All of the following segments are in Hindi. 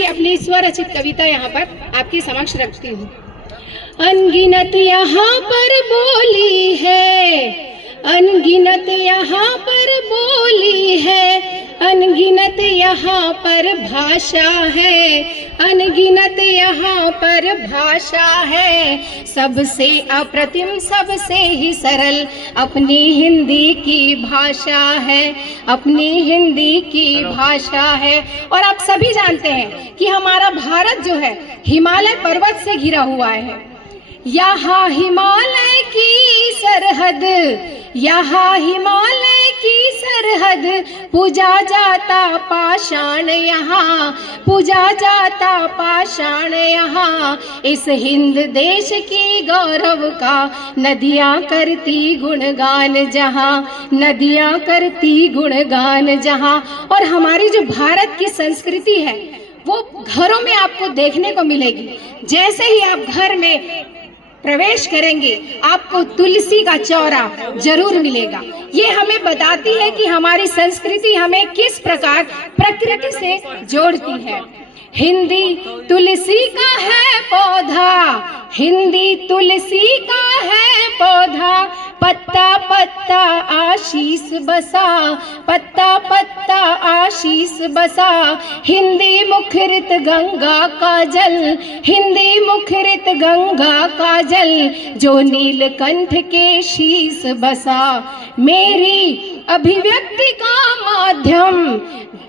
अपनी स्वरचित कविता यहाँ पर आपके समक्ष रखती हूँ। अनगिनत यहाँ पर बोली है, अनगिनत यहाँ पर बोली है, अनगिनत यहाँ पर भाषा है, अनगिनत यहाँ पर भाषा है। सबसे अप्रतिम सबसे ही सरल अपनी हिंदी की भाषा है, अपनी हिंदी की भाषा है। और आप सभी जानते हैं कि हमारा भारत जो है हिमालय पर्वत से घिरा हुआ है। यहाँ हिमालय की सरहद, यहाँ हिमालय की सरहद, पूजा जाता पाषाण यहाँ, पूजा जाता पाषाण यहाँ। इस हिंद देश की गौरव का नदियाँ करती गुणगान जहाँ, नदियाँ करती गुणगान जहाँ। और हमारी जो भारत की संस्कृति है वो घरों में आपको देखने को मिलेगी। जैसे ही आप घर में प्रवेश करेंगे आपको तुलसी का चौरा जरूर मिलेगा। ये हमें बताती है कि हमारी संस्कृति हमें किस प्रकार प्रकृति से जोड़ती है। हिंदी तुलसी का है पौधा, हिंदी तुलसी का है पौधा, पत्ता पत्ता आशीष बसा, पत्ता पत्ता आशीष बसा। हिंदी मुखरित गंगा का जल, हिंदी मुखरित गंगा का जल, जो नीलकंठ के शीश बसा। मेरी अभिव्यक्ति का माध्यम,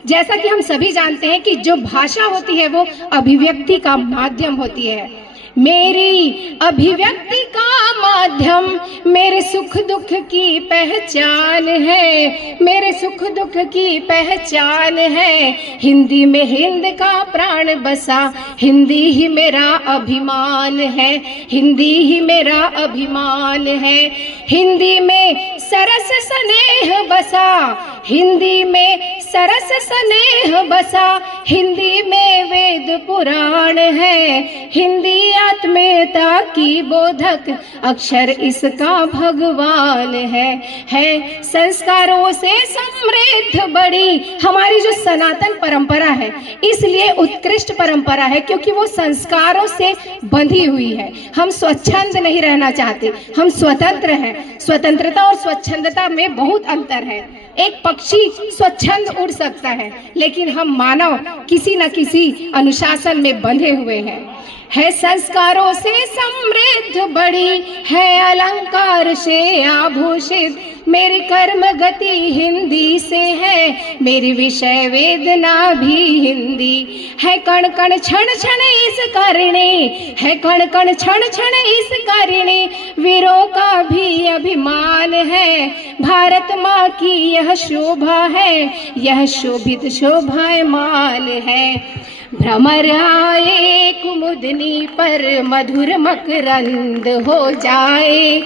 जैसा कि हम सभी जानते हैं कि जो भाषा होती है वो अभिव्यक्ति का माध्यम होती है। मेरी अभिव्यक्ति का माध्यम मेरे सुख दुख की पहचान है, मेरे सुख दुख की पहचान है। हिंदी में हिंद का प्राण बसा, हिंदी ही मेरा अभिमान है, हिंदी ही मेरा अभिमान है। हिंदी में सरस स्नेह बसा, हिंदी में सरस स्नेह बसा, हिंदी में वेद पुराण है, हिंदी आत्मीयता की बोधक अक्षर इसका भगवान है। संस्कारों से समृद्ध बड़ी हमारी जो सनातन परंपरा है, इसलिए उत्कृष्ट परंपरा है क्योंकि वो संस्कारों से बंधी हुई है। हम स्वच्छंद नहीं रहना चाहते, हम स्वतंत्र हैं। स्वतंत्रता और स्वच्छंदता में बहुत अंतर है। एक पक्षी स्वच्छंद उड़ सकता है, लेकिन हम मानव किसी न किसी अनुशासन में बंधे हुए हैं। है संस्कारों से समृद्ध बड़ी, है अलंकार से आभूषित, मेरी कर्म गति हिंदी से है, मेरी विषय वेदना भी हिंदी है। कण कण क्षण क्षण इस कारिणी है, कण कण क्षण क्षण इस कारिणी, वीरों का भी अभिमान है। भारत माँ की यह शोभा है, यह शोभित शोभायमान है। भ्रमर आए कुमुदनी पर मधुर मकरंद हो जाए,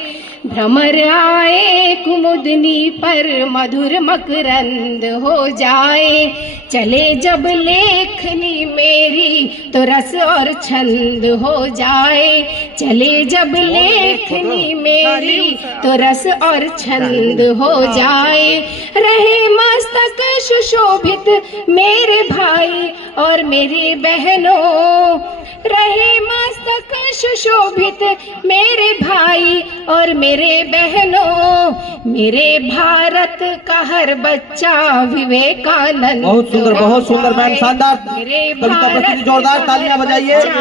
भ्रमर आए कुमुदनी पर मधुर मकरंद हो जाए। चले जब लेखनी मेरी तो रस और छंद हो जाए, चले जब लेखनी मेरी तो रस और छंद हो जाए। रहे मस्तक सुशोभित मेरे भाई और मेरी बहनों, रहे मस्तक सुशोभित मेरे भाई और मेरे बहनों, मेरे भारत का हर बच्चा विवेकानंद। बहुत सुंदर मैम, शानदार। मेरे भारत जोरदार तालियां बजाइए।